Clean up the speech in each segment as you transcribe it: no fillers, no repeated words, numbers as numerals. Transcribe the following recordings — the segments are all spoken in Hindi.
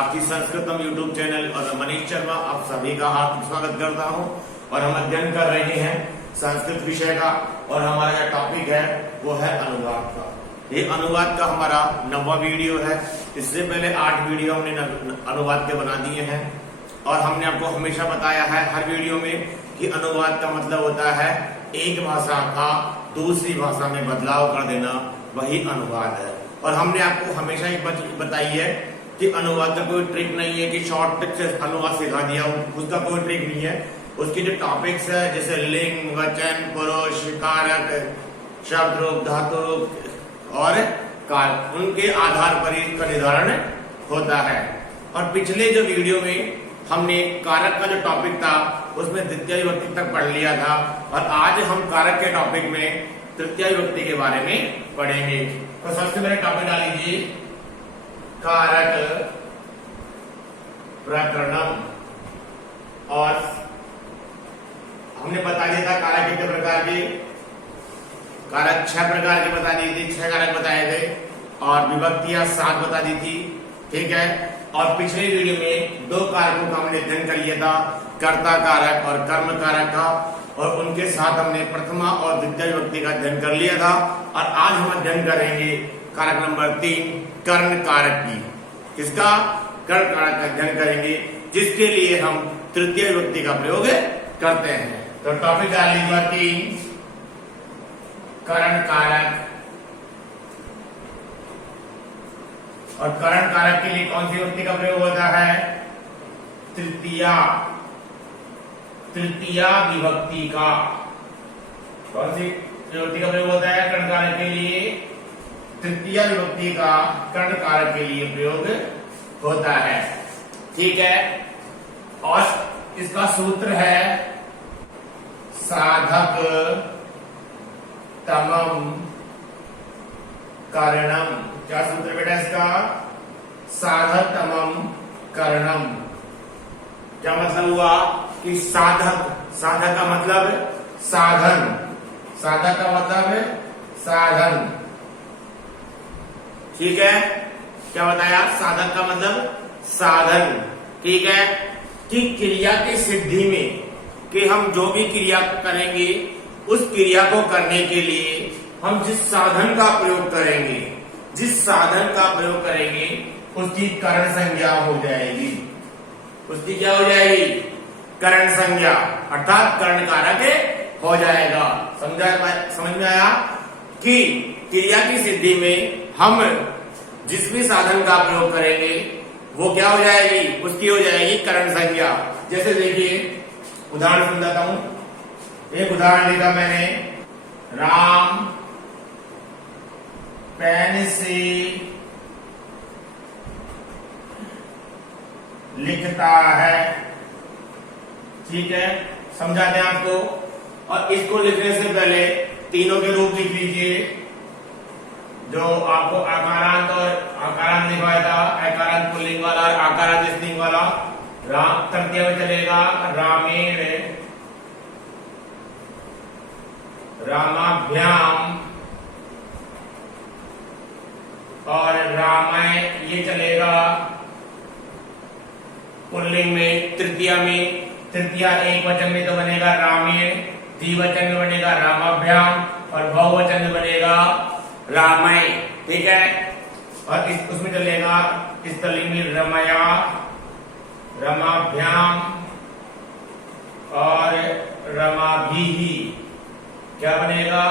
भारतीय संस्कृतम यूट्यूब चैनल और मनीष शर्मा आप सभी का हार्दिक स्वागत करता हूं। और हम अध्ययन कर रहे हैं संस्कृत विषय का और हमारा जो टॉपिक है वो है अनुवाद का। ये अनुवाद का हमारा 9वां वीडियो है। इससे पहले 8 वीडियो हमने अनुवाद के बना दिए हैं और हमने आपको हमेशा बताया है हर वीडियो में कि अनुवाद का मतलब होता है एक भाषा का दूसरी भाषा में बदलाव कर देना, वही अनुवाद है। और हमने आपको हमेशा एक बात बताई है कि अनुवाद का कोई ट्रिक नहीं है कि शॉर्ट ट्रिक से अनुवाद सिखा दिया, उसका कोई ट्रिक नहीं है। उसकी जो टॉपिक्स है जैसे लिंग, वचन, पुरुष, कारक, शब्द रूप, धातु रूप और कारक, उनके आधार पर इसका निर्धारण होता है। और पिछले जो वीडियो में हमने कारक का जो टॉपिक था उसमें द्वितीय विभक्ति तक पढ़ लिया था और आज हम कारक के टॉपिक में तृतीय विभक्ति के बारे में पढ़ेंगे। तो सबसे पहले टॉपिक डाल लीजिए कारक प्रकरणम। और हमने बता दिया था कारक कितने प्रकार के, कारक 6 प्रकार के बता दिए थे, 6 कारक बताए थे और विभक्तियां 7 बता दी थी, ठीक है। और पिछले वीडियो में 2 कारकों का हमने अध्ययन कर लिया था, कर्ता कारक और कर्म कारक का, और उनके साथ हमने प्रथमा और द्वितीय विभक्ति का अध्ययन कर लिया था। और आज हम अध्ययन करेंगे कारक नंबर 3 कर्ण कारक की। किसका? कर्ण कारक का अध्ययन करेंगे, जिसके लिए हम तृतीय विभक्ति का प्रयोग करते हैं। तो टॉपिक डाल लीजिए 3 कर्ण कारक। और कर्ण कारक के लिए कौन सी विभक्ति का प्रयोग होता है? तृतीया विभक्ति का। कौन सी विभक्ति का प्रयोग होता है कर्ण कारक के लिए? तृतीया विभक्ति का कर्ण कारक के लिए प्रयोग होता है, ठीक है। और इसका सूत्र है साधक तमम कर्णम। क्या सूत्र बेटा इसका? साधक तमम कर्णम। क्या मतलब हुआ कि साधक का मतलब साधन, साधक का मतलब साधन, ठीक है। क्या बताया? साधक का मतलब साधन, ठीक है। कि क्रिया की सिद्धि में कि हम जो भी क्रिया करेंगे उस क्रिया को करने के लिए हम जिस साधन का प्रयोग करेंगे, जिस साधन का प्रयोग करेंगे उसकी करण संज्ञा हो जाएगी। उसकी क्या हो जाएगी? करण संज्ञा, अर्थात कर्ण कारक हो जाएगा। समझ में आया कि क्रिया की सिद्धि में हम जिस भी साधन का प्रयोग करेंगे वो क्या हो जाएगी? उसकी हो जाएगी करण संज्ञा। जैसे देखिए उदाहरण समझाता हूं। एक उदाहरण लिखा मैंने, राम पेन से लिखता है, ठीक है। समझाते हैं आपको। और इसको लिखने से पहले तीनों के रूप लिख लीजिए, जो आपको आकारांत और आकारांत लिखवाया था, आकारांत पुल्लिंग वाला और आकारांत स्त्रीलिंग वाला। राम तृतीय में चलेगा रामेण, रामाभ्याम और रामाय, ये चलेगा पुल्लिंग में। तृतीया में, तृतीया एक वचन में तो बनेगा रामेण, द्विवचन में बनेगा रामाभ्याम और बहुवचन में बनेगा रामय, ठीक है। और उसमें चलेगा स्त्रीलिंग में रमया, रमाभ्याम और रमाभिहि। क्या बनेगा?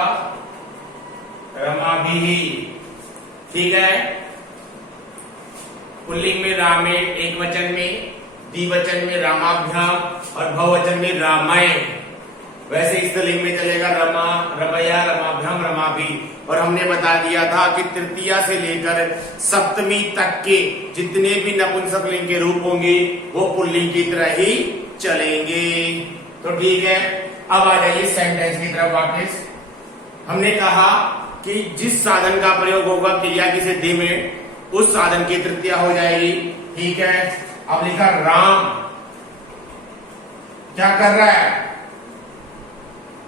रमाभिहि, ठीक है। पुल्लिंग में रामेण एक वचन में, द्विवचन में रामाभ्याम और बहुवचन में रामय। वैसे स्त्रीलिंग में चलेगा रमा, रमया, रमाभ्याम, रमाभि। और हमने बता दिया था कि तृतीया से लेकर सप्तमी तक के जितने भी नपुंसक लिंग के रूप होंगे वो पुल्लिंग की तरह ही चलेंगे। तो ठीक है, अब आ जाइए सेंटेंस की तरफ वापस। हमने कहा कि जिस साधन का प्रयोग होगा क्रिया की सिद्धि में उस साधन की तृतीया हो जाएगी, ठीक है। अब लिखा राम क्या कर रहा है?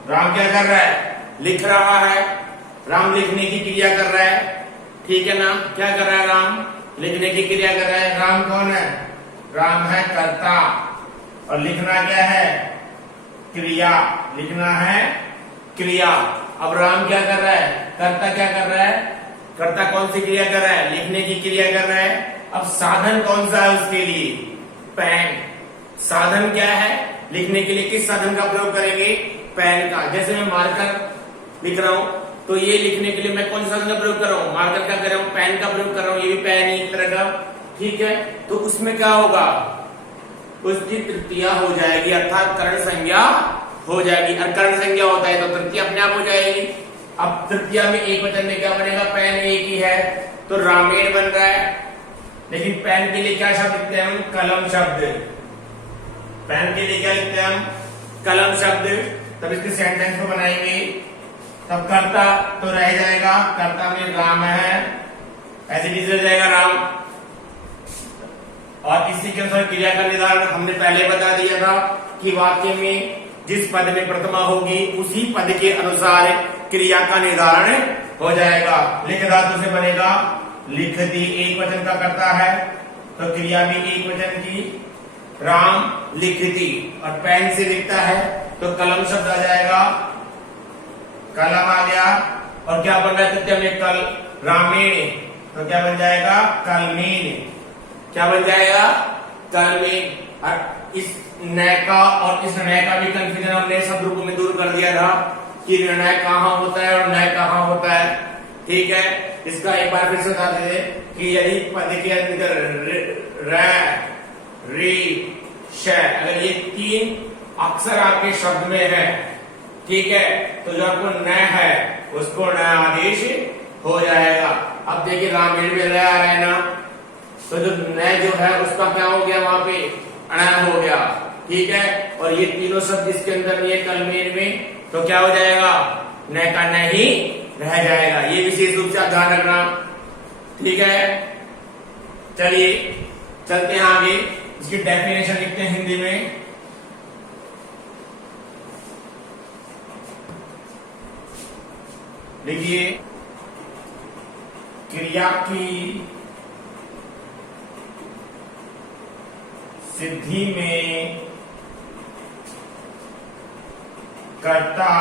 राम क्या कर रहा है? लिख रहा है। राम लिखने की क्रिया कर रहा है, ठीक है ना। क्या कर रहा है? राम लिखने की क्रिया कर रहा है। राम कौन है? राम है कर्ता, और लिखना क्या है? क्रिया। लिखना है क्रिया। अब राम क्या कर रहा है? कर्ता क्या कर रहा है? कर्ता कौन सी क्रिया कर रहा है? लिखने की क्रिया कर रहा है। अब साधन कौन सा है उसके लिए? पेन। साधन क्या है लिखने के लिए? किस साधन का प्रयोग करेंगे? पेन का। जैसे मैं मार्कर लिख रहा हूं, तो ये लिखने के लिए मैं कौन सा साधन का प्रयोग कर रहा हूं? मार्कर का कर रहा हूं, पेन का प्रयोग कर रहा हूं। ये भी पेन ही एक तरह का, ठीक है। तो उसमें क्या होगा? उसकी तृतीया हो जाएगी, अर्थात कर्ण संज्ञा हो जाएगी। और कर्ण संज्ञा होता है तो तृतीया अपने आप हो जाएगी। अब तृतीया में एक वचन में क्या बनेगा? पेन एक ही है तो रामेण बन रहा है। लेकिन पेन के लिए क्या शब्द लिखते हैं हम? कलम शब्द। पेन के लिए क्या लिखते हैं हम? कलम शब्द। तब इसके सेंटेंस को बनाएंगे, तब कर्ता तो रह जाएगा, कर्ता में राम है, ऐसे भी रह जाएगा राम। और इसी के अनुसार क्रिया का निर्धारण हमने पहले बता दिया था कि वाक्य में जिस पद में प्रथमा होगी उसी पद के अनुसार क्रिया का निर्धारण हो जाएगा। लिख धातु से बनेगा लिखती, एक वचन का करता है तो क्रिया भी एक वचन की, राम लिखती। और पेन से लिखता है तो कलम शब्द आ जाएगा, कलम आ गया। और क्या बन रहा है तृतीया में? कल। रामेण तो क्या बन जाएगा? कलमेन। क्या बन जाएगा? कलमेन। और इस नय का और इस नय का भी कंफ्यूजन हमने शब्द रूप में दूर कर दिया था कि निर्णय कहाँ होता है और नय कहाँ होता है, ठीक है। इसका एक बार फिर से बता देते कि यदि पद के अंदर र, री, श, अगर ये तीन अक्षर आपके शब्द में है, ठीक है, तो जो आपको न है उसको न आदेश हो जाएगा। अब देखिए रामेण में रह आ रहा है ना, तो जो न जो है उसका क्या हो गया? वहां पे अण हो गया, ठीक है। और ये तीनों शब्द इसके अंदर नहीं है कलमेन में, तो क्या हो जाएगा? न का न ही रह जाएगा। ये विशेष रूप से आप ध्यान रखना, ठीक है। चलिए चलते हैं आगे, इसकी डेफिनेशन लिखते हैं हिंदी में। लिखिए, क्रिया की सिद्धि में कर्ता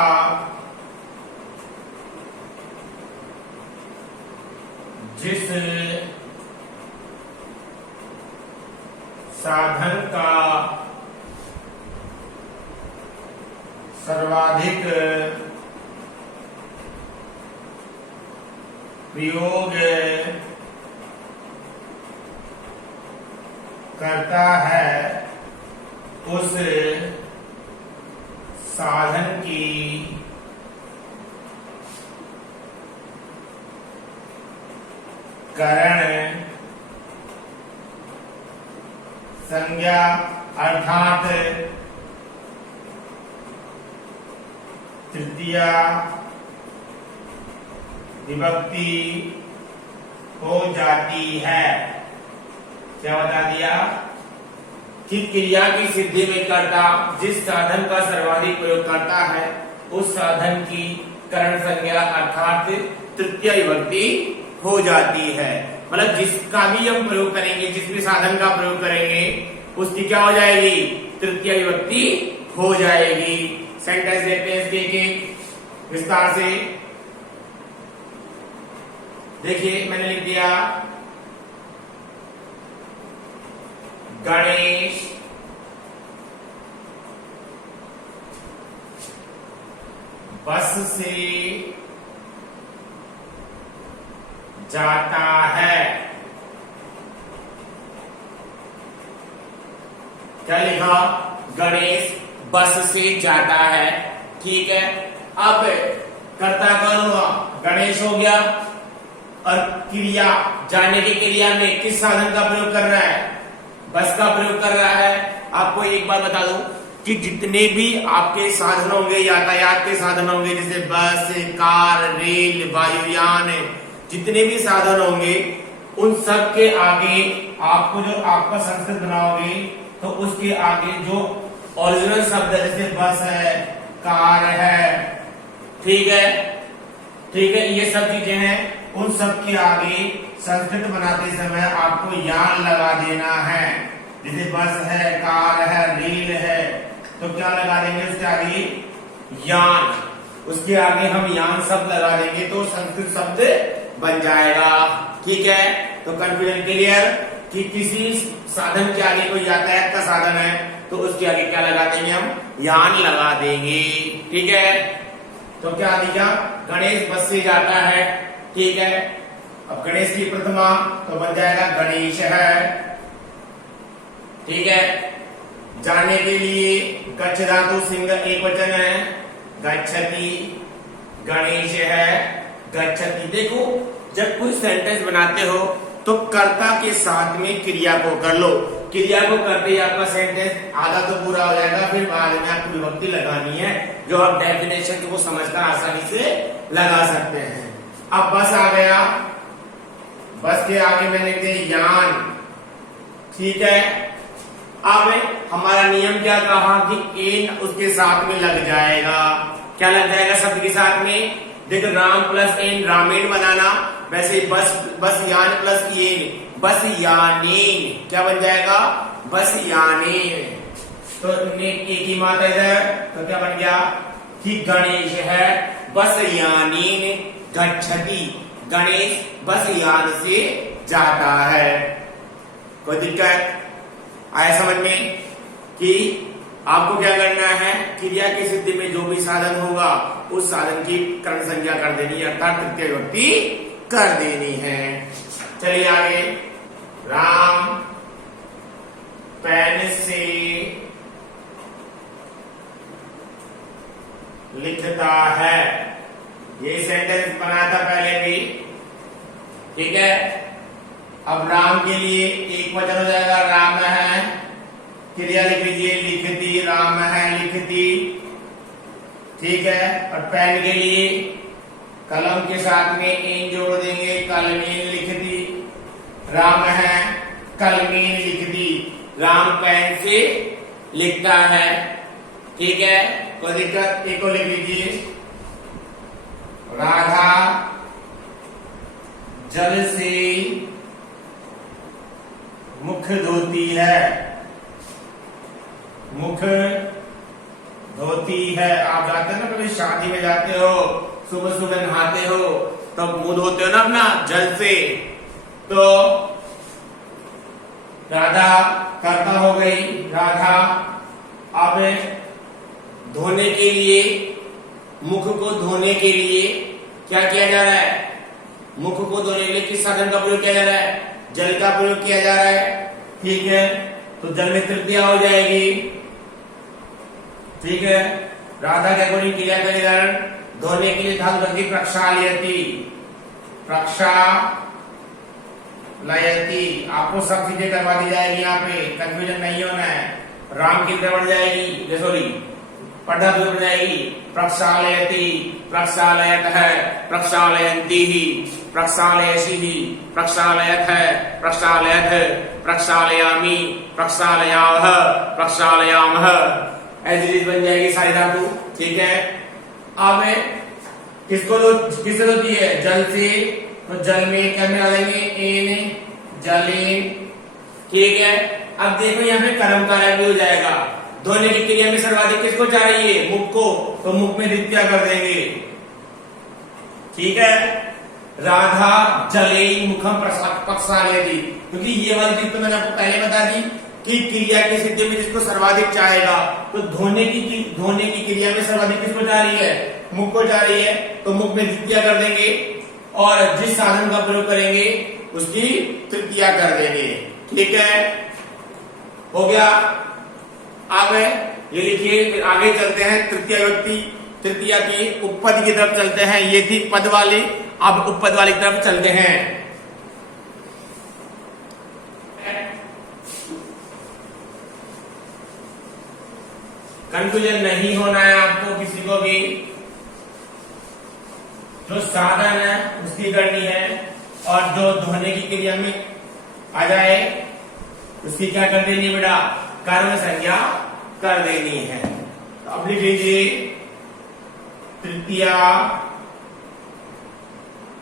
जिस साधन का सर्वाधिक प्रयोग करता है उस साधन की करण संज्ञा अर्थात तृतीया विभक्ति हो जाती है। क्या बता दिया कि क्रिया की सिद्धि में कर्ता जिस साधन का सर्वाधिक प्रयोग करता है उस साधन की करण संज्ञा अर्थात तृतीय विभक्ति हो जाती है। मतलब जिसका भी हम प्रयोग करेंगे, जिस भी साधन का प्रयोग करेंगे, उसकी क्या हो जाएगी? तृतीय विभक्ति हो जाएगी। सेंटेंस देखते हैं इसके एक विस्तार से। देखिए मैंने लिख दिया, गणेश बस से जाता है। क्या लिखा? गणेश बस से जाता है, ठीक है। अब कर्ता कौन हुआ? गणेश हो गया। और क्रिया, जाने की क्रिया में किस साधन का प्रयोग कर रहा है? बस का प्रयोग कर रहा है। आपको एक बात बता दूं कि जितने भी आपके साधन होंगे, यातायात के साधन होंगे, जैसे बस, कार, रेल, वायुयान, जितने भी साधन होंगे, उन सब के आगे आपको जो आपका संस्कृत बनाओगे तो उसके आगे जो ओरिजिनल शब्द है, जैसे बस है, कार है, ठीक है, ठीक है, ये सब चीजें हैं, उन सब के आगे संस्कृत बनाते समय आपको यान लगा देना है। जैसे बस है, कार है, रेल है, तो क्या लगा देंगे उसके आगे? यान। उसके आगे हम यान शब्द लगा देंगे तो संस्कृत शब्द बन जाएगा। ठीक है, तो कंफ्यूजन क्लियर कि किसी साधन के आगे कोई यातायात का साधन है तो उसके आगे क्या लगा देंगे? हम यान लगा देंगे। ठीक है, तो क्या दिया? गणेश बस से जाता है। ठीक है, अब गणेश की प्रतिमा तो बन जाएगा गणेश है। ठीक है, जाने के लिए गच्छ धातु सिंह एक वचन है, गच्छति। गणेश है, गच्छति। देखो, जब कोई सेंटेंस बनाते हो तो कर्ता के साथ में क्रिया को कर लो। क्रिया को करते ही आपका सेंटेंस आधा तो पूरा हो जाएगा, फिर बाद में आपको विभक्ति लगानी है जो आप डेफिनेशन को समझकर आसानी से लगा सकते हैं। अब बस आ गया, बस के आगे मैंने लिख यान। ठीक है, अब हमारा नियम क्या कहा कि एन उसके साथ में लग जाएगा। क्या लग जाएगा शब्द के साथ में? देखो, राम प्लस एन रामेण बनाना, वैसे बस यान प्लस एन बस यानेन क्या बन जाएगा? बस यानेन। तो एक ही मात्रा इधर, तो क्या बन गया कि गणेश है, बस यानेन गच्छति। गणेश बस यान से जाता है। कोई दिक्कत आया समझ में? कि आपको क्या करना है? क्रिया की सिद्धि में जो भी साधन होगा उस साधन की कर्ण संज्ञा कर देनी है, अर्थात तृतीय विभक्ति कर देनी है। चलिए आगे। राम पेन से लिखता है। ये सेंटेंस बनाया था पहले भी। ठीक है, अब राम के लिए एक वचन हो जाएगा, राम है। क्रिया लिख लीजिए, लिखती। राम है, लिखती। ठीक है, और पेन के लिए कलम के साथ में एन जोड़ देंगे, कलमीन लिखती। राम है, कलमीन लिखती। राम पेन से लिखता है। ठीक है, कोई दिक्कत? एक को लिख लीजिए, राधा जल से मुख धोती है। मुख धोती है। आप जाते हो ना, कभी शादी में जाते हो, सुबह सुबह नहाते हो तो मुंह धोते हो ना अपना जल से। तो राधा कर्ता हो गई, राधा। अब धोने के लिए, मुख को धोने के लिए क्या किया जा रहा है? मुख को धोने के लिए किस साधन का प्रयोग किया जा रहा है? जल का प्रयोग किया जा रहा है। ठीक है, तो जल में तृतीया हो जाएगी। ठीक है, राधा के अकॉर्डिंग क्रिया का निधारण धोने के लिए धातु रखी प्रक्षालयति। प्रक्षालयति। आपको सब चीजें करवा दी जाएगी, यहाँ पे कंफ्यूजन नहीं होना है। राम की तरह बढ़ जाएगी, सॉरी पढ़ा बढ़ जाएगी। प्रक्षालयति, प्रक्षालयत है, प्रक्षालयन्ति ही, प्रक्षालयसि ही, प्रक्षालयत है, प्रक्षालयत, प्रक्षालयामि, प्रक्षालयावः, प्रक्षालयामः। ऐसी चीज बन जाएगी सारी धातु। ठीक है, अब किससे होती है? जल से। तो जल में क्या मिला देंगे? एन, जलेन। ठीक है, अब देखो यहाँ पे कर्म कारक भी हो जाएगा। धोने की क्रिया में सर्वाधिक किसको चाहिए? मुख को, तो मुख में द्वितीया कर देंगे। ठीक है, राधा जले मुखम प्रक्षालयति, क्योंकि ये वाली चीज तो मैंने आपको पहले बता दी कि क्रिया की सिद्धि में जिसको सर्वाधिक चाहेगा, तो धोने की क्रिया में सर्वाधिक किसको जा रही है? मुख को जा रही है, तो मुख में द्वितीया कर देंगे और जिस साधन का प्रयोग करेंगे उसकी तृतीया कर देंगे। ठीक है, हो गया। अब ये लिखिए, फिर आगे चलते हैं तृतीय विभक्ति, तृतीया की उपपद की तरफ चलते हैं। ये थी पद वाली, अब उपपद वाली तरफ चलते हैं। कंफ्यूजन नहीं होना है आपको किसी को भी। जो साधन है उसकी करनी है और जो धोने की क्रिया में आ जाए उसकी क्या कर देनी है बेटा? कर्म संज्ञा कर देनी है। तो अब लिख लीजिए, तृतीया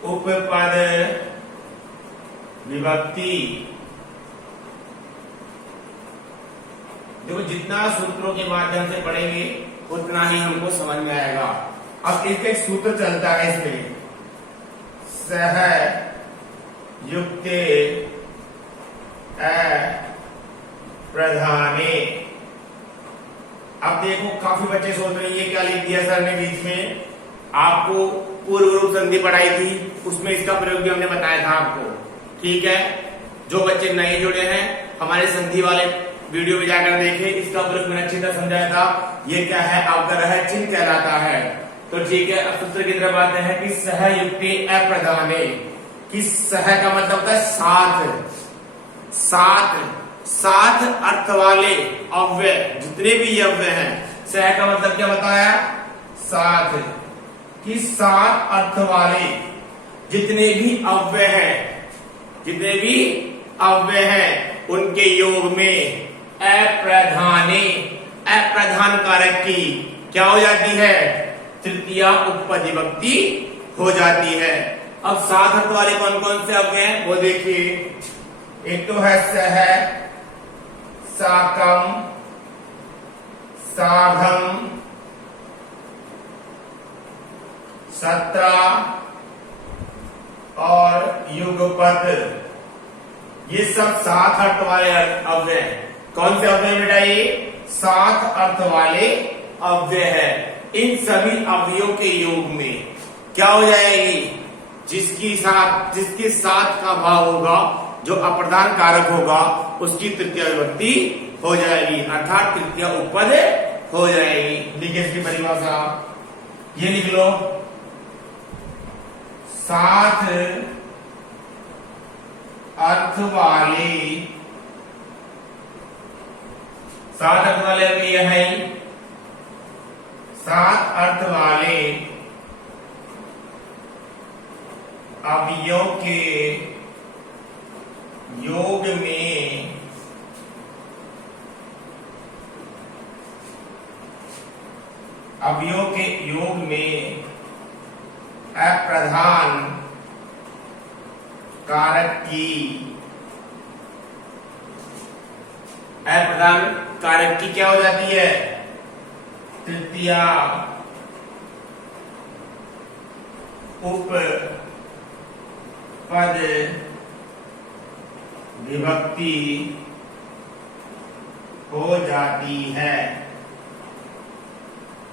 उपपद विभक्ति। देखो जितना सूत्रों के माध्यम से पढ़ेंगे उतना ही हमको समझ में आएगा। अब एक सूत्र चलता है इसमें, सह युक्ते अप्रधाने। अब देखो काफी बच्चे सोच रहे हैं ये क्या लिख दिया सर ने बीच में। आपको पूर्व रूप संधि पढ़ाई थी, उसमें इसका प्रयोग भी हमने बताया था आपको। ठीक है, जो बच्चे नए जुड़े हैं हमारे संधि वाले वीडियो में जाकर देखें, इसका प्रयोग मैंने अच्छी तरह समझाया था। ये क्या है, अवग्रह चिन्ह कहलाता है। तो ठीक है, अब सूत्र की तरफ आते हैं कि सह युक्ते अप्रधाने। कि सह का मतलब होता है साथ। साथ अर्थ वाले अव्यय, जितने भी ये अव्यय हैं, सह का मतलब क्या बताया, साथ। कि सात अर्थ वाले जितने भी अव्यय हैं उनके योग में अप्रधाने, अप्रधान कारक की क्या हो जाती है, तृतीया उपपद विभक्ति हो जाती है। अब सात अर्थ वाले कौन कौन से अव्यय हैं वो देखिए। एक तो है सह, साकम, साघम, सत्रा और युगपत। ये सब सात अर्थ वाले अव्यय। कौन से अव्यय बेटा, ये सात अर्थ वाले अव्यय है। इन सभी अव्ययों के योग में क्या हो जाएगी, जिसके साथ का भाव होगा, जो अप्रधान कारक होगा, उसकी तृतीया विभक्ति हो जाएगी, अर्थात तृतीया उपपद हो जाएगी। देखिए इसकी परिभाषा ये लिख लो, सात अर्थ वाले अव्यय है, सात अर्थ वाले अवयवों के योग में अप्रधान कारक की क्या हो जाती है, तृतीया उपपद विभक्ति हो जाती है।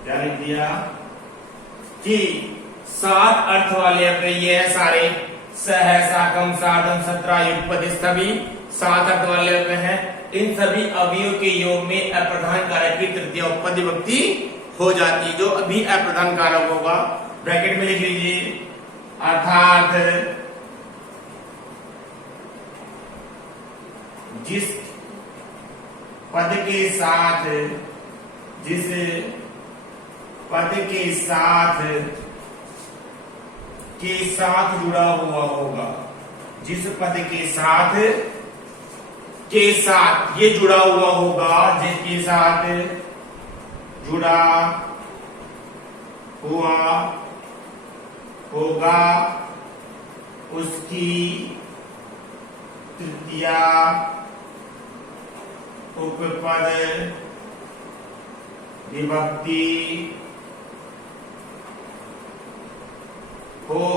क्या लिख दिया कि सात अर्थ वाले अव्यय ये है सारे, सह, साकम, साधम, सत्रा, युगपद, सभी सात अर्थ वाले अव्यय हैं। इन सभी अवयवों के योग में अप्रधान कारक की तृतीया उपपद विभक्ति हो जाती है। जो अभी अप्रधान कारक होगा ब्रैकेट में लिख लीजिए, अर्थात जिस पद के साथ जुड़ा हुआ होगा, जिस पद के साथ ये जुड़ा हुआ होगा, जिसके साथ जुड़ा हुआ होगा, उसकी तृतीया उपपद विभक्ति हो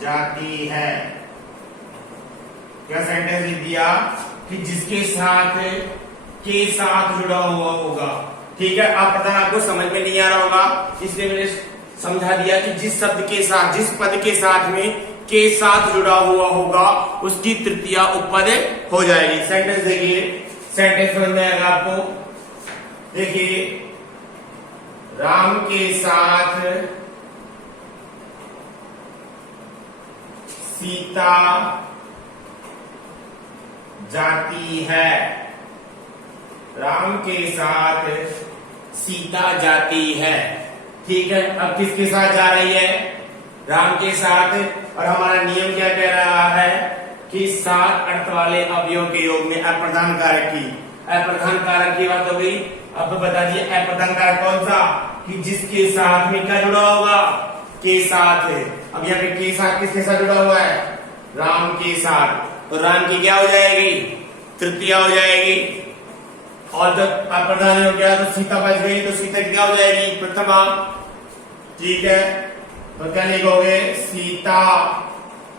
जाती है। क्या सेंटेंस लिख दिया कि जिसके साथ के साथ जुड़ा हुआ होगा। ठीक है, आप पता आपको समझ में नहीं आ रहा होगा, इसलिए मैंने समझा दिया कि जिस शब्द के साथ, जिस पद के साथ में के साथ जुड़ा हुआ होगा, उसकी तृतीया उपपद हो जाएगी। सेंटेंस देखिए, सेंटेंस समझ में आएगा आपको। देखिए, राम के साथ सीता जाती है। राम के साथ सीता जाती है। ठीक है, अब किसके साथ जा रही है, राम के साथ। और हमारा नियम क्या कह रहा है कि सात अर्थ वाले अवयवों के योग में अप्रधान कारक की बात हो गई। अब बता दिए अप्रधान कारक कौन सा, कि जिसके साथ में क्या जुड़ा होगा, के साथ है। अब यहाँ पे के साथ किसके साथ जुड़ा हुआ है, राम के साथ, तो राम की क्या हो जाएगी, तृतीया हो जाएगी। और जब अप्रधान हो गया तो सीता बच गई, तो सीता की क्या हो जाएगी, प्रथमा। ठीक है, तो क्या लिखोगे, सीता,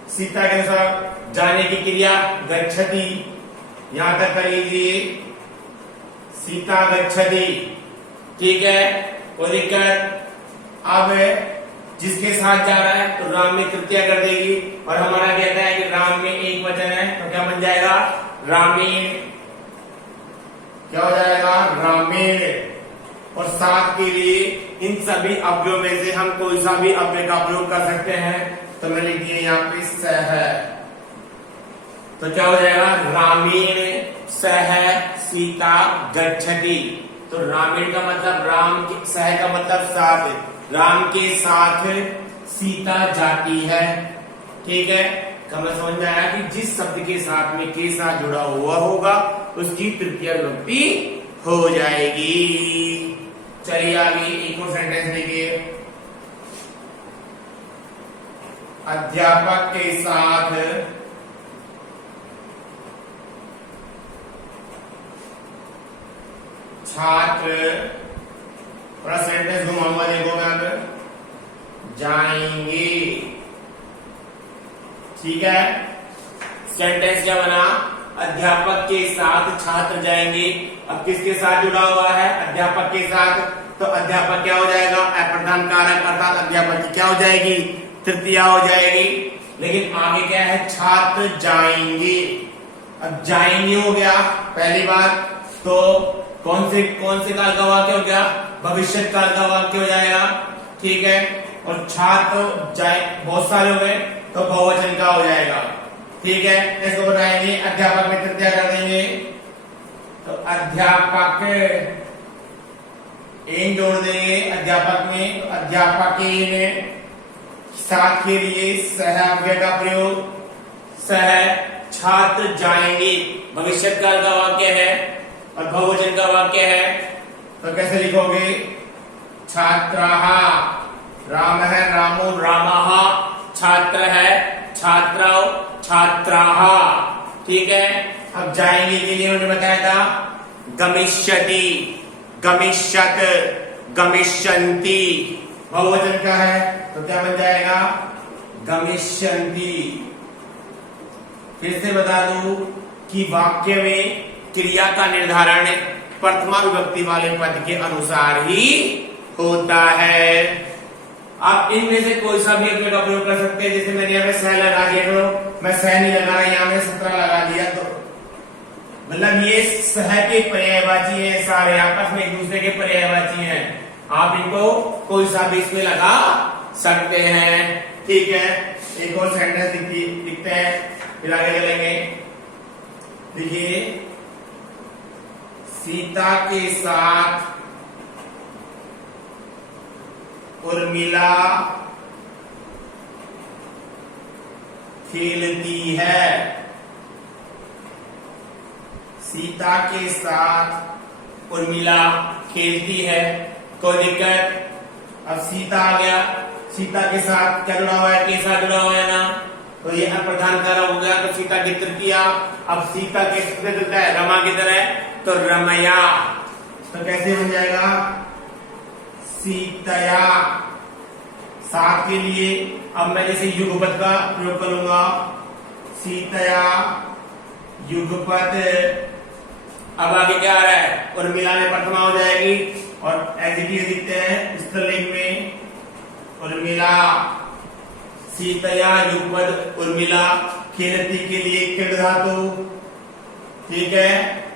सीता के अनुसार जाने की क्रिया गच्छति, यहां तक कर लीजिए, सीता गच्छति। ठीक है, कोई दिक्कत। अब जिसके साथ जा रहा है तो राम में तृतीया कर देगी, और हमारा कहता है कि राम में एक वचन है, तो क्या बन जाएगा, रामेण। क्या हो जाएगा, रामेण। और साथ के लिए इन सभी अव्ययों में से हम कोई सा भी अव्यय का प्रयोग कर सकते हैं, तो मैं लिख दिए यहाँ पे सह, तो क्या हो जाएगा, रामेण सह सीता गच्छति। तो रामेण का मतलब राम के, सह का मतलब साथ, राम के साथ सीता जाती है। ठीक है, हमें समझ में आया कि जिस शब्द के साथ में के साथ जुड़ा हुआ होगा उसकी तृतीया विभक्ति हो जाएगी। चलिए आगे एक और सेंटेंस देखिए, अध्यापक के साथ छात्र, पूरा सेंटेंस घुमाऊंगा, देखो मैं जाएंगे। ठीक है, सेंटेंस क्या बना, अध्यापक के साथ छात्र जाएंगे। अब किसके साथ जुड़ा हुआ है, अध्यापक के साथ, तो अध्यापक क्या हो जाएगा, अप्रधान कारक, अर्थात अध्यापक की क्या हो जाएगी, तृतीया हो जाएगी। लेकिन आगे क्या है, छात्र जाएंगे। अब जाएंगे हो गया पहली बात, तो कौन से काल का वाक्य हो गया, भविष्य काल का वाक्य हो जाएगा। ठीक है, और छात्र जाए बहुत सारे हो गए, तो बहुवचन का हो जाएगा। ठीक है, इसको बताएंगे, अध्यापक में तृतीया कर देंगे, तो अध्यापक एन जोड़ देंगे अध्यापक में, तो अध्यापकेन, साथ के लिए सह अव्यय का प्रयोग, सह, छात्र जाएंगे भविष्य काल का वाक्य है और बहुवचन का वाक्य है, तो कैसे लिखोगे, छात्राः, राम है रामो रामाः, छात्र है छात्रौ छात्राः। ठीक है, अब जाएंगे के लिए उन्होंने बताया था गमिष्यति, गमिष्यत, गमिष्यन्ति, बहुवचन का है, तो क्या बन जाएगा, गमिष्यन्ति। फिर से बता दूं कि वाक्य में क्रिया का निर्धारण प्रथमा विभक्ति वाले पद के अनुसार ही होता है। आप इनमें से कोई सा भी अव्यय का प्रयोग कर सकते हैं, जैसे मैंने यहाँ पे सह लगा दिया, तो मैं सह नहीं लगा रहा, यहाँ में 17 लगा दिया, तो मतलब ये सह के पर्यायवाची है, सारे आपस में एक दूसरे के पर्यायवाची हैं। आप इनको कोई सा भी इसमें लगा सकते हैं। ठीक है, एक और सेंटेंस लिखते हैं, फिर आगे चलेंगे। देखिए, सीता के साथ उर्मिला खेलती है, सीता के साथ उर्मिला खेलती है, कोई दिक्कत। अब सीता आ गया, सीता के साथ क्या जुड़ा हुआ है, के साथ जुड़ा हुआ है ना, तो ये अप्रधान कारक हो गया, तो सीता की तृतीया। अब सीता के जुड़ता है रमा की तरह, तो रमया, तो कैसे बन जाएगा, सीतया, साथ के लिए। अब मैं जैसे युगपद का प्रयोग करूंगा, सीतया युगपद। अब आगे क्या आ रहा है, उर्मिला में प्रथमा हो जाएगी, और एडजेक्टिव लिखते हैं स्त्रीलिंग में, उर्मिला, सीतया युगपद उर्मिला, खेलती के लिए किड धातु। ठीक है,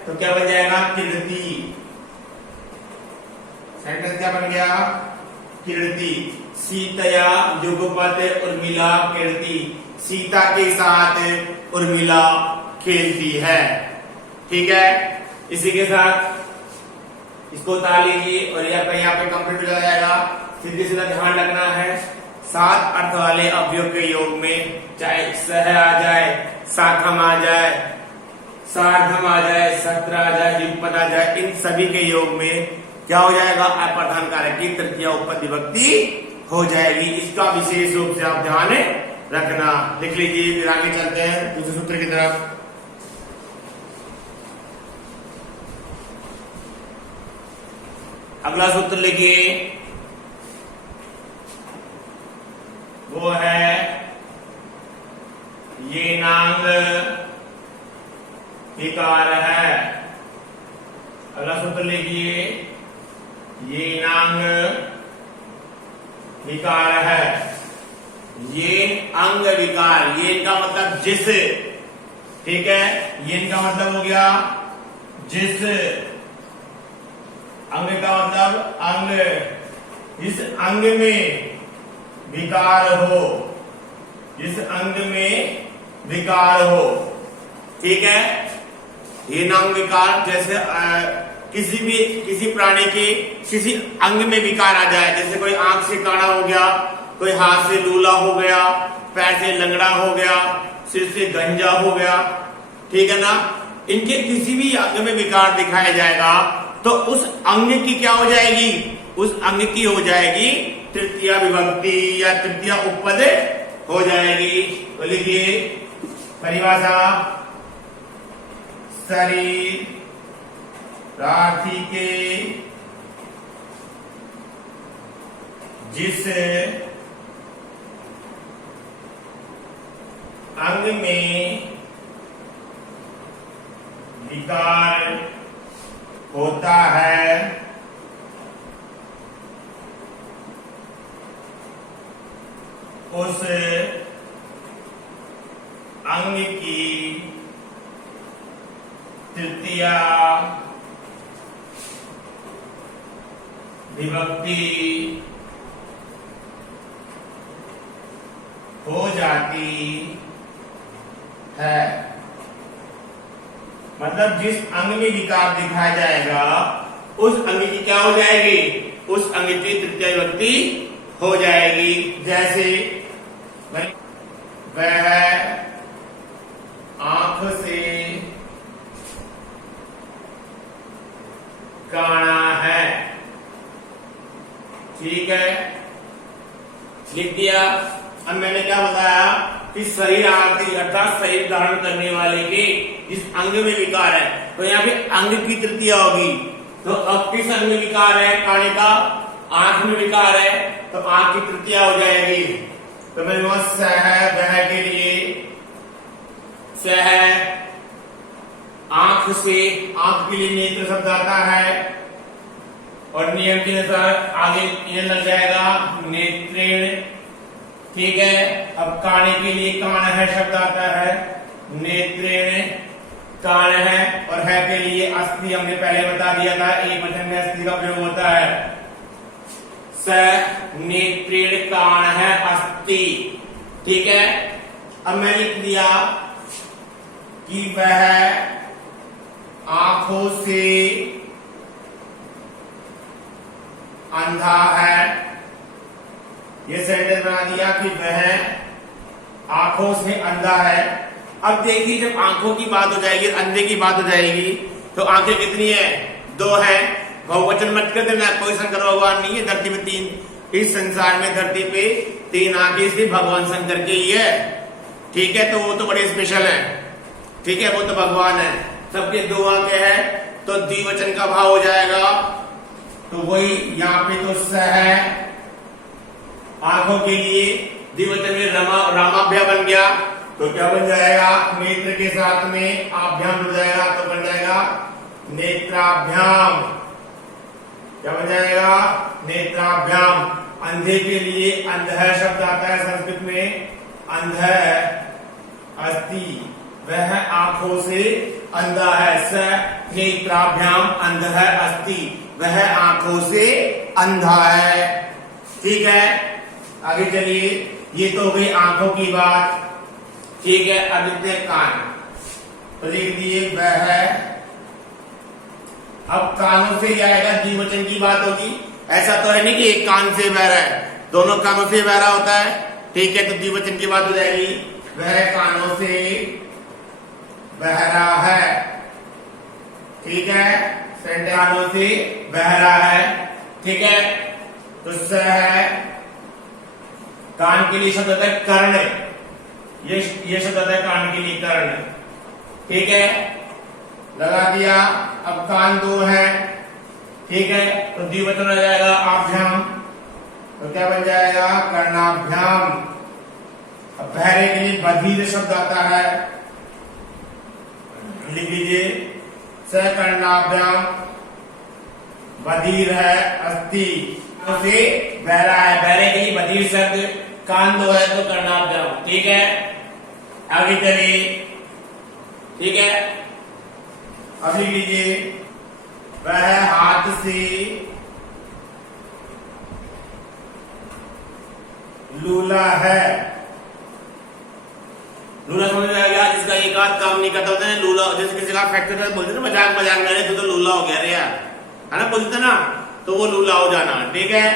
तो क्या बन जाएगा, किडती। सेंटेंस क्या बन गया, किडती, सीतया युगपद उर्मिला किडती, सीता के साथ उर्मिला खेलती है। ठीक है, इसी के साथ इसको उतार लीजिए और यहाँ पे कंप्लीट हो जाएगा। सीधे सीधा ध्यान रखना है, 7 अर्थ वाले अवयव के योग में चाहे सह आ जाए, साथम आ जाए, सार्धम आ जाए, सत्र आ जाए, युगपद आ जाए, इन सभी के योग में क्या हो जाएगा, अप्रधान कारक की तृतीया उपपद विभक्ति हो जाएगी। इसका विशेष रूप से आप ध्यान रखना। लिख लीजिए, फिर आगे चलते हैं दूसरे सूत्र की तरफ। अगला सूत्र लिखिए, वो है ये नांग विकार है। अगला सूत्र लिखिए, ये नांग विकार है। ये अंग विकार, ये इनका मतलब जिस, ठीक है, ये इनका मतलब हो गया जिस, अंग का मतलब अंग, इस अंग में विकार हो, इस अंग में विकार हो, ठीक है। ये नांग विकार जैसे किसी प्राणी के किसी अंग में विकार आ जाए, जैसे कोई आंख से काड़ा हो गया, कोई हाथ से लूला हो गया, पैर से लंगड़ा हो गया, सिर से गंजा हो गया, ठीक है ना। इनके किसी भी अंग में विकार दिखाया जाएगा तो उस अंग की क्या हो जाएगी, उस अंग की हो जाएगी तृतीय विभक्ति या तृतीय उपपद हो जाएगी। तो लिखिए परिभाषा, शरीर राशि के जिस अंग में विकार होता है उस अंग की तृतीय विभक्ति हो जाती है। मतलब जिस अंग में विकार दिखाया जाएगा उस अंग की क्या हो जाएगी, उस अंग की तृतीय विभक्ति हो जाएगी। जैसे वह आंख से काना है, ठीक है, लिख दिया। अब मैंने क्या बताया कि शरीर आकृति अर्थात शरीर धारण करने वाले के जिस अंग में विकार है, तो यहाँ पे अंग की तृतीय होगी। तो अब किस अंग में विकार है, काने का आंख में विकार है, तो आंख की तृतीय हो जाएगी। तो मेरे पास सह, वह के लिए सह, आंख से, आंख के लिए नेत्र शब्द आता है और नियम के अनुसार आगे ये लग जाएगा नेत्रेण, ठीक है। अब काने के लिए कान है शब्द आता है, नेत्रेण कान है, और है के लिए अस्थि हमने पहले बता दिया था, एक वचन में अस्थि का प्रयोग होता है। स नेत्रेण कान है अस्थि, ठीक है। अब मैं लिख दिया कि वह आंखों से अंधा है, ये सेंटेंस बना दिया कि वह आंखों से अंधा है। अब देखिए जब आंखों की बात हो जाएगी, अंधे की बात हो जाएगी, तो आंखें कितनी है, दो है। बहुवचन मत कर देना, कोई शंकर भगवान नहीं है धरती पे तीन, इस संसार में धरती पे तीन आंखें सिर्फ भगवान शंकर के ही है, ठीक है। तो वो तो बड़े स्पेशल है, ठीक है, वो तो भगवान है, सबके दो आंखें हैं, तो द्विवचन का भाव हो जाएगा। तो वही यहाँ पे तो स है, आंखों के लिए द्विवचन में रामाभ्या बन गया, तो क्या बन जाएगा, नेत्र के साथ में आभ्याम जुड़ जाएगा, तो बन जाएगा नेत्राभ्याम। क्या बन जाएगा, नेत्राभ्याम। अंधे के लिए अंधः शब्द आता है संस्कृत में, अंधः अस्ति, वह आंखों से अंधा है। स नेत्राभ्याम अंधः अस्ति, वह आंखों से अंधा है, ठीक है। आगे चलिए, ये तो हो गई आंखों की बात, ठीक है। अब लिखते हैं कान, तो लिख दिए वह, अब कानों से क्या आएगा, द्विवचन की बात होगी। ऐसा तो है नहीं कि एक कान से बह रहा है, दोनों कानों से बह रहा होता है, ठीक है, तो द्विवचन की बात हो जाएगी। वह कानों से बह रहा है, ठीक है, कानों से बह रहा है, ठीक है। तो स है, कान के लिए शब्द होता है कर्ण, ये शब्द आता है कान के लिए, कर्ण। ठीक है, लगा दिया। अब कान दो है, ठीक है, तो द्विवचन हो जाएगा आभ्याम, तो क्या बन जाएगा, कर्णाभ्याम। अब बहरे के लिए बधिर शब्द आता है, लिख लीजिए, सकर्णाभ्याम, बधिर है अस्ति, तो से बहरा है, बहरे के लिए बधिर शब्द, कान दो है तो कर्णाभ्याम। ठीक है, आगे चलिए। ठीक है, अब लिख लीजिए, वह हाथ से लूला है। लूला समझ में आ गया, जिसका एक आध काम नहीं करता होता है लूला। जैसे किसी का फैक्ट्री बोलते ना मजाक मजाक में, तो लूला हो गया रे यार, है ना, बोलते ना, तो वो लूला हो जाना। ठीक है,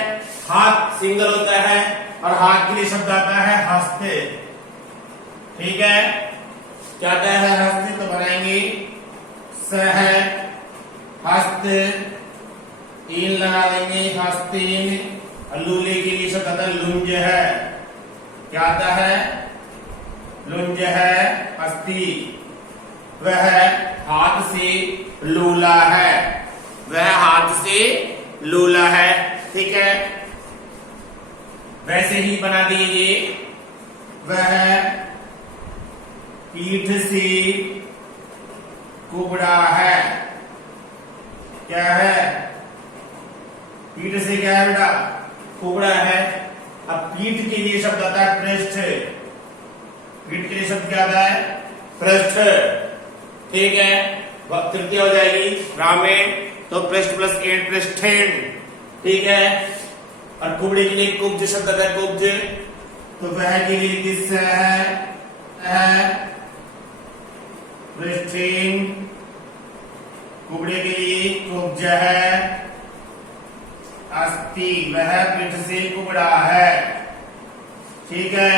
हाथ सिंगल होता है और हाथ के लिए शब्द आता है हस्ते। ठीक है, क्या आता है हस्ते, तो बनाएंगे सह हस्त, इन लगा देंगे, हस्तीन। लूले के लिए शब्द आता है लुंज है, क्या आता है, लुंज है अस्ति। वह हाथ से लूला है, वह हाथ से लूला है। ठीक है, वैसे ही बना दीजिए, वह पीठ से कुबड़ा है, क्या है, पीठ से क्या है बेटा, कुबड़ा है। अब पीठ के लिए शब्द आता है पृष्ठ, पीठ के लिए शब्द क्या आता है, पृष्ठ। ठीक है, तृतीय हो जाएगी रामेण, तो पृष्ठ प्लस एण पृष्ठेण। ठीक है, और कुबड़े के लिए कुब्ज शब्द आता है कुब्ज, तो वह के लिए किस है पृष्ठेन, कुबड़े के लिए कुब्ज है अस्ति, वह पीठ से कुबड़ा है। ठीक है,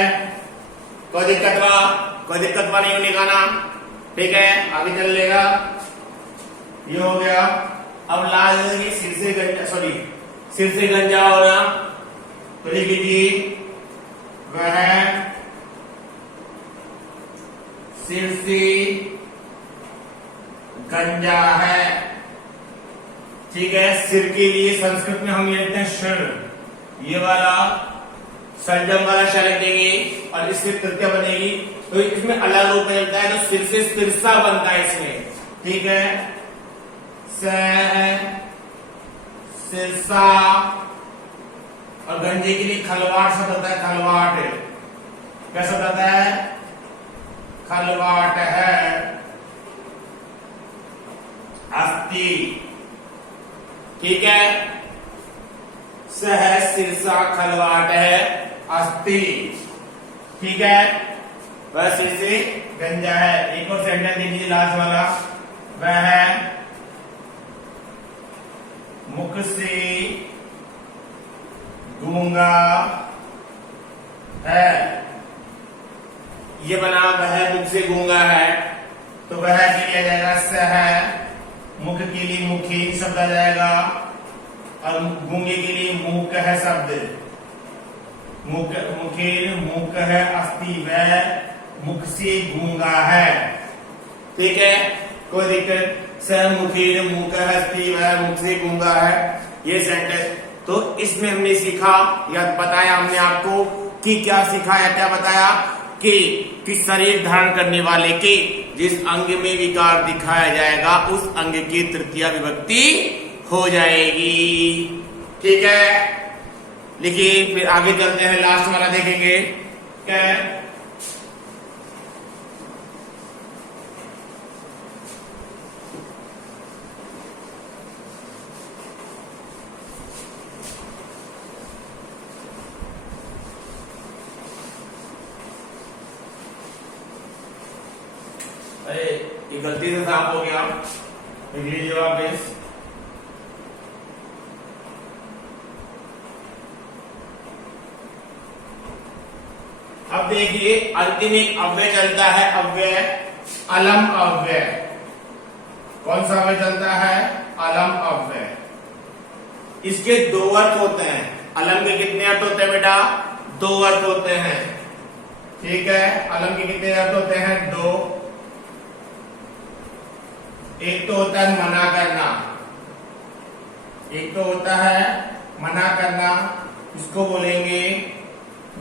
कोई दिक्कत नहीं होने का ना। ठीक है, आगे चल लेगा, ये हो गया। अब लाल सिर से गंजा, सॉरी सिर से गंजा होना, तो लिख लीजिए, वह सिर से गंजा है। ठीक है, सिर के लिए संस्कृत में हम ये लिखते हैं शिर, ये वाला संजम वाला शर लिख देंगे और इससे तृतीय बनेगी, तो इसमें अलग रूप मिलता है, तो सिर से सिरसा बनता है इसमें। ठीक है, सिरसा। और गंजे के लिए खलवाट शब्द होता है, खलवाट, क्या शब्द आता है, खलवाट है अस्ति। ठीक है, सह सिरसा खलवाट है अस्ति। ठीक है, वह सिर से गंजा है। एक और सेंटेंस दीजिए लास्ट वाला, वह मुख से गूंगा है, ये बना, वह मुख से गूंगा है, तो वह के लिए आ जाएगा सह, मुख के लिए मुखीन शब्द आ जाएगा, और गूंगे के लिए मूक है शब्द, मुखीन मूक है अस्ति, वह मुख से गूंगा है। ठीक है, कोई दिक्कत, सह मुखीन मूक है अस्ति, वह मुख से गूंगा है, ये सेंटेंस। तो इसमें हमने सीखा या बताया हमने आपको कि क्या सिखाया, क्या बताया कि शरीर धारण करने वाले के जिस अंग में विकार दिखाया जाएगा उस अंग की तृतीय विभक्ति हो जाएगी। ठीक है, लिखिए, फिर आगे चलते हैं, लास्ट वाला देखेंगे। क्या अरे ये गलती से साफ हो गया, लीजिए वापिस। अब देखिए, अंतिम एक अव्यय चलता है, अव्यय अलम अव्यय। कौन सा अव्यय चलता है, अलम अव्यय। इसके दो अर्थ होते हैं। अलम के कितने अर्थ होते हैं बेटा, दो अर्थ होते हैं। ठीक है, अलम के कितने अर्थ होते हैं? दो। एक तो होता है मना करना, एक तो होता है मना करना, इसको बोलेंगे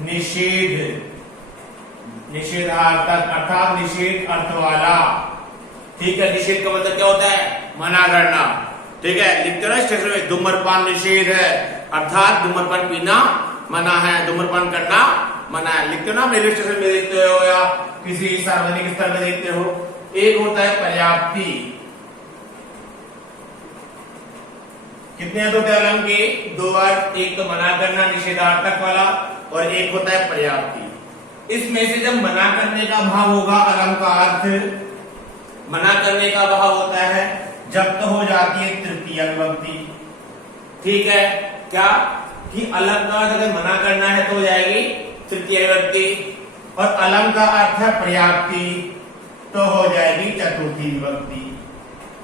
निषेध, निषेधार्थक अर्थात निषेध अर्थ वाला। ठीक है, निषेध का मतलब क्या होता है? मना करना। ठीक है, लिखते हो स्टेशन में धूम्रपान निषेध है, अर्थात धूम्रपान पीना मना है, धूम्रपान करना मना है। लिखते हो ना, रेलवे स्टेशन में देखते हो या किसी सार्वजनिक स्थल में देखते हो। एक होता है पर्याप्ति, कितने अर्थ होते हैं अलम के? दो अर्थ, एक तो मना करना निषेधार्थक वाला और एक होता है पर्याप्ति। इसमें से जब मना करने का भाव होगा अलम का अर्थ, मना करने का भाव होता है जब तो हो जाती है तृतीय विभक्ति। ठीक है, क्या कि अलम का अर्थ अगर मना करना है तो हो जाएगी तृतीय विभक्ति, और अलम का अर्थ है पर्याप्ति तो हो जाएगी चतुर्थी विभक्ति।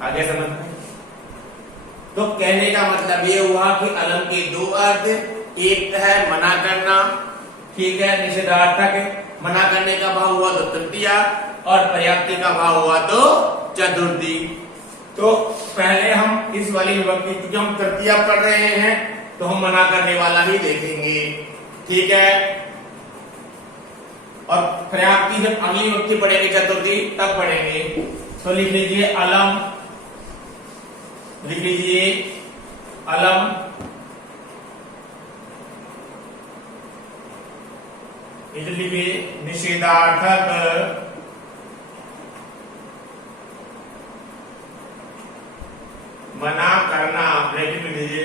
आगे समझ में? तो कहने का मतलब ये हुआ कि अलम के दो अर्थ, एक है मना करना, ठीक है, निषेधार्थक, मना करने का भाव हुआ तो तृतीय और पर्याप्ति का भाव हुआ तो चतुर्थी। तो पहले हम इस वाली विभक्ति, क्योंकि हम तृतीय पढ़ रहे हैं तो हम मना करने वाला ही देखेंगे। ठीक है, और पर्याप्ति जब अगली विभक्ति पढ़ेंगे चतुर्थी तब पढ़ेंगे। तो लिख लीजिए अलम, लिख लीजिए अलम, इधर लिखिए निषेधार्थक मना करना, ब्रैकेट में लीजिए,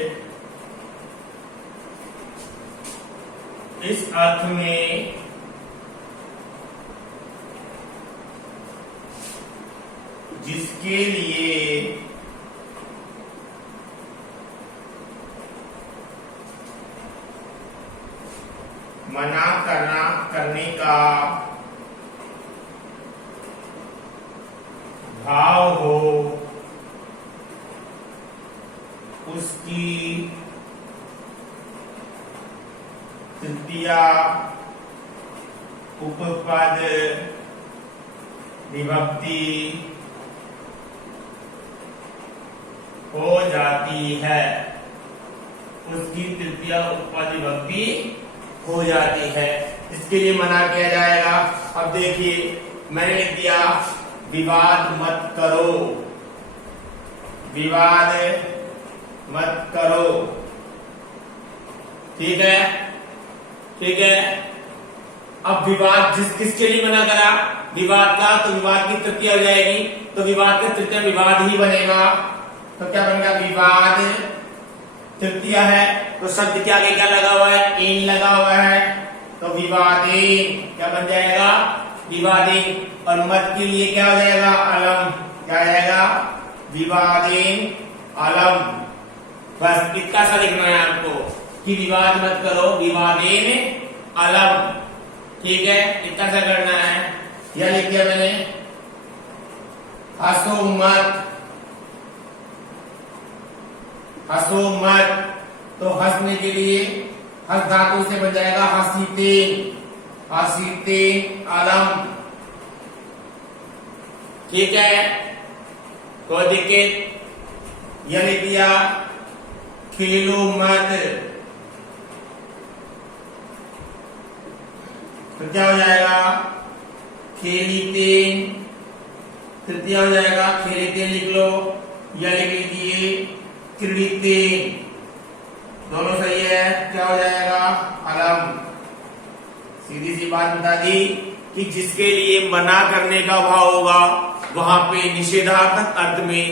इस अर्थ में जिसके लिए मना करना करने का भाव हो उसकी तृतीया उपपद विभक्ति हो जाती है, उसकी तृतीया उपपद विभक्ति हो जाती है। इसके लिए मना किया जाएगा। अब देखिए मैंने लिख दिया विवाद मत करो, विवाद मत करो। ठीक है, ठीक है। अब विवाद किसके लिए मना करा? विवाद का, तो विवाद की तृतीया हो जाएगी, तो विवाद का तृतीय विवाद ही बनेगा। तो क्या बनेगा? विवाद तृतीय है तो शब्द के आगे क्या लगा हुआ है? इन लगा हुआ है, तो विवादेन क्या बन जाएगा? विवादेन। और मत के लिए क्या हो जाएगा? अलम। क्या आ जाएगा? विवादेन अलम। बस इतना सा लिखना है आपको कि विवाद मत करो, विवादेन अलम। ठीक है, इतना सा करना है। यह लिख दिया मैंने। हंसो मत, हंसो मत, तो हंसने के लिए हंस धातु से बन जाएगा हसीते, हसीते अलम। ठीक है, कोई दिक्कत? यह लिख दिया खेलो मत, तो क्या हो जाएगा? खेलीते, तृतीय हो जाएगा खेलीते लिख लो। यह लिख लीजिए क्रीड़ीते, दोनों सही है। क्या हो जाएगा? अलम। सीधी सी बात बता दी कि जिसके लिए मना करने का भाव होगा वहां पे निषेधार्थक अर्थ में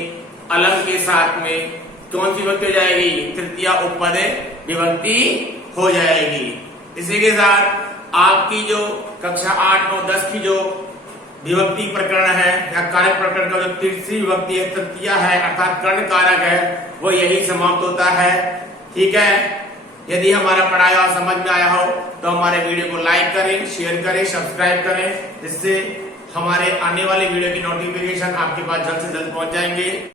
अलम के साथ में कौन सी विभक्ति हो जाएगी? तृतीय उपपद विभक्ति हो जाएगी। इसी के साथ आपकी जो कक्षा 8, 9, 10 की जो विभक्ति प्रकरण है या कारक प्रकरण का जो तीसरी विभक्ति है, तृतीया है अर्थात कर्ण कारक है, वो यही समाप्त होता है। ठीक है, यदि हमारा पढ़ाया और समझ में आया हो तो हमारे वीडियो को लाइक करें, शेयर करें, सब्सक्राइब करें, जिससे हमारे आने वाले वीडियो की नोटिफिकेशन आपके पास जल्द से जल्द पहुंच जाएंगे।